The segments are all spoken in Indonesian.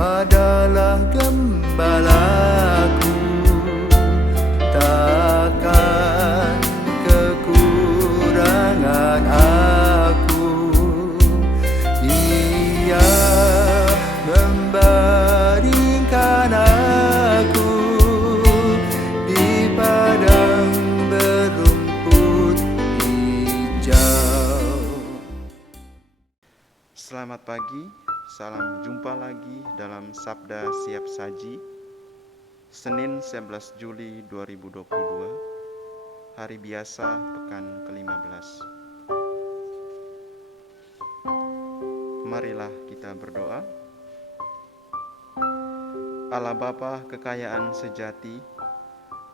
adalah gembalaku, takkan kekurangan aku. Ia membaringkan aku di padang berumput hijau. Selamat pagi, salam jumpa lagi dalam Sabda Siap Saji, Senin 11 Juli 2022, hari biasa pekan ke-15. Marilah kita berdoa. Allah Bapa kekayaan sejati,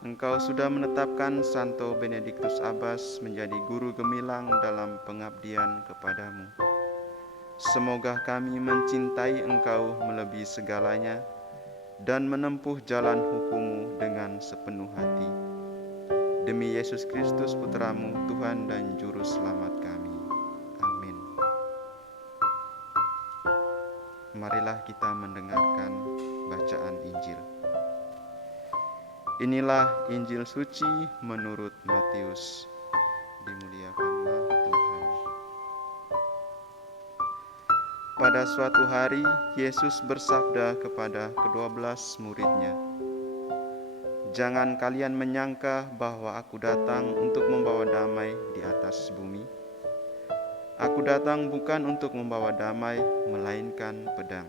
Engkau sudah menetapkan Santo Benediktus Abbas menjadi guru gemilang dalam pengabdian kepadamu. Semoga kami mencintai Engkau melebihi segalanya dan menempuh jalan hukum-Mu dengan sepenuh hati. Demi Yesus Kristus Putra-Mu, Tuhan dan Juru Selamat kami. Amin. Marilah kita mendengarkan bacaan Injil. Inilah Injil suci menurut Matius. Dimuliakanlah Tuhan. Pada suatu hari, Yesus bersabda kepada ke-12 murid-Nya, "Jangan kalian menyangka bahwa aku datang untuk membawa damai di atas bumi. Aku datang bukan untuk membawa damai, melainkan pedang.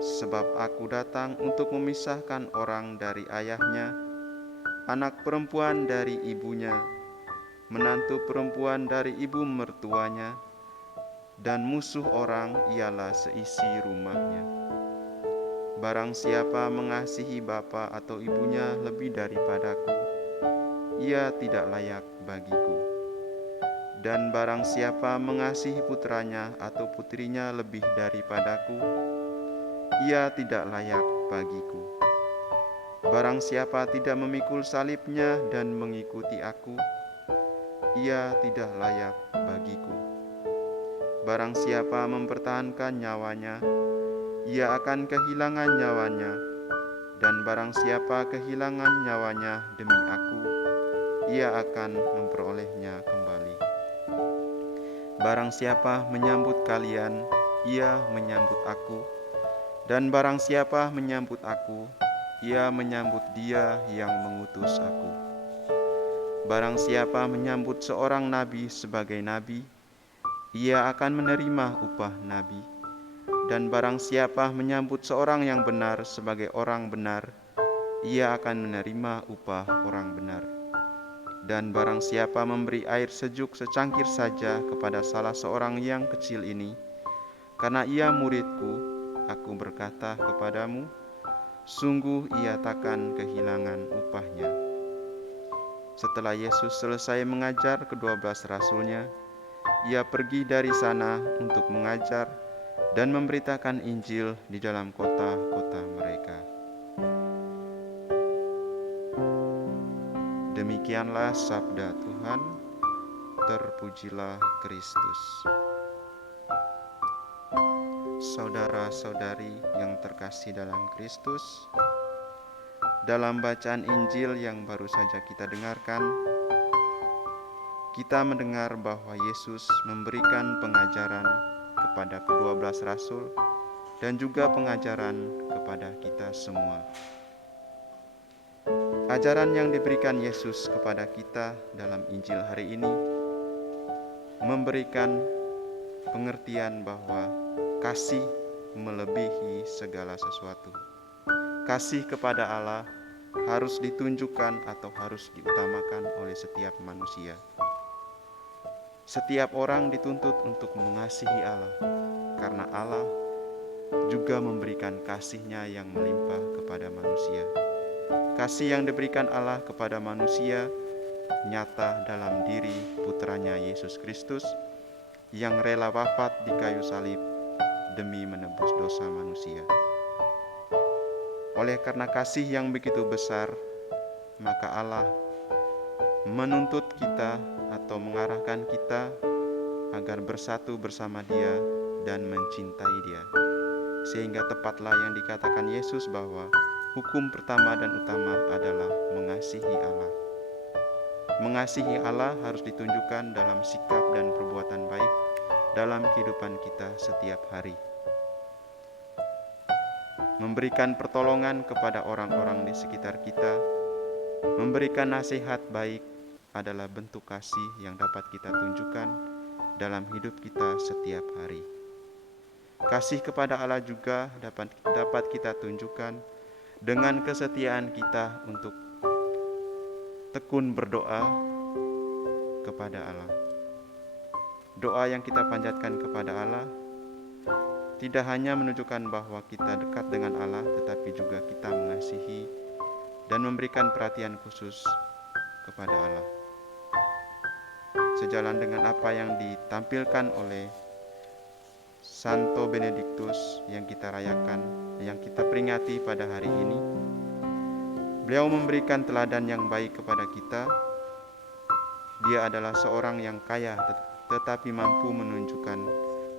Sebab aku datang untuk memisahkan orang dari ayahnya, anak perempuan dari ibunya, menantu perempuan dari ibu mertuanya, dan musuh orang ialah seisi rumahnya. Barang siapa mengasihi bapa atau ibunya lebih daripadaku, ia tidak layak bagiku. Dan barang siapa mengasihi putranya atau putrinya lebih daripadaku, ia tidak layak bagiku. Barang siapa tidak memikul salibnya dan mengikuti aku, ia tidak layak bagiku. Barang siapa mempertahankan nyawanya, ia akan kehilangan nyawanya, dan barang siapa kehilangan nyawanya demi aku, ia akan memperolehnya kembali. Barang siapa menyambut kalian, ia menyambut aku, dan barang siapa menyambut aku, ia menyambut Dia yang mengutus aku. Barang siapa menyambut seorang nabi sebagai nabi, ia akan menerima upah nabi. Dan barang siapa menyambut seorang yang benar sebagai orang benar, ia akan menerima upah orang benar. Dan barang siapa memberi air sejuk secangkir saja kepada salah seorang yang kecil ini, karena ia muridku, aku berkata kepadamu, sungguh ia takkan kehilangan upahnya." Setelah Yesus selesai mengajar ke-12 rasul-Nya, Ia pergi dari sana untuk mengajar dan memberitakan Injil di dalam kota-kota mereka. Demikianlah sabda Tuhan, terpujilah Kristus. Saudara-saudari yang terkasih dalam Kristus, dalam bacaan Injil yang baru saja kita dengarkan, kita mendengar bahwa Yesus memberikan pengajaran kepada ke-12 rasul dan juga pengajaran kepada kita semua. Ajaran yang diberikan Yesus kepada kita dalam Injil hari ini memberikan pengertian bahwa kasih melebihi segala sesuatu. Kasih kepada Allah harus ditunjukkan atau harus diutamakan oleh setiap manusia. Setiap orang dituntut untuk mengasihi Allah, karena Allah juga memberikan kasih-Nya yang melimpah kepada manusia. Kasih yang diberikan Allah kepada manusia nyata dalam diri putranya Yesus Kristus yang rela wafat di kayu salib demi menebus dosa manusia. Oleh karena kasih yang begitu besar, maka Allah menuntut kita atau mengarahkan kita agar bersatu bersama Dia dan mencintai Dia, sehingga tepatlah yang dikatakan Yesus bahwa hukum pertama dan utama adalah mengasihi Allah. Mengasihi Allah harus ditunjukkan dalam sikap dan perbuatan baik dalam kehidupan kita setiap hari. Memberikan pertolongan kepada orang-orang di sekitar kita, memberikan nasihat baik adalah bentuk kasih yang dapat kita tunjukkan dalam hidup kita setiap hari. Kasih kepada Allah juga dapat kita tunjukkan dengan kesetiaan kita untuk tekun berdoa kepada Allah. Doa yang kita panjatkan kepada Allah tidak hanya menunjukkan bahwa kita dekat dengan Allah, tetapi juga kita mengasihi dan memberikan perhatian khusus kepada Allah. Sejalan dengan apa yang ditampilkan oleh Santo Benediktus yang kita rayakan, yang kita peringati pada hari ini, beliau memberikan teladan yang baik kepada kita. Dia adalah seorang yang kaya tetapi mampu menunjukkan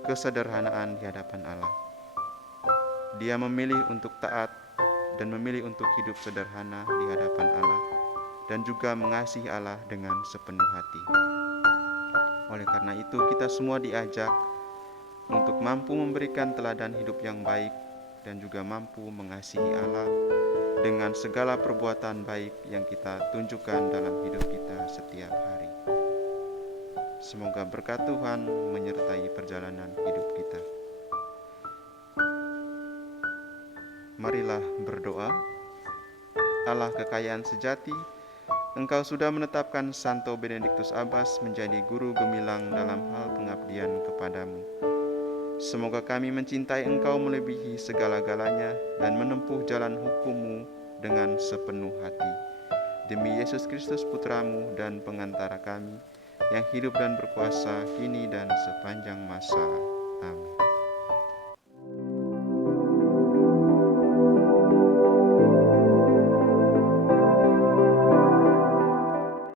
kesederhanaan di hadapan Allah. Dia memilih untuk taat dan memilih untuk hidup sederhana di hadapan Allah dan juga mengasihi Allah dengan sepenuh hati. Oleh karena itu, kita semua diajak untuk mampu memberikan teladan hidup yang baik dan juga mampu mengasihi Allah dengan segala perbuatan baik yang kita tunjukkan dalam hidup kita setiap hari. Semoga berkat Tuhan menyertai perjalanan hidup kita. Marilah berdoa. Allah kekayaan sejati, Engkau sudah menetapkan Santo Benediktus Abbas menjadi guru gemilang dalam hal pengabdian kepadamu. Semoga kami mencintai Engkau melebihi segala-galanya dan menempuh jalan hukum-Mu dengan sepenuh hati. Demi Yesus Kristus Putramu dan pengantara kami, yang hidup dan berkuasa kini dan sepanjang masa. Amin.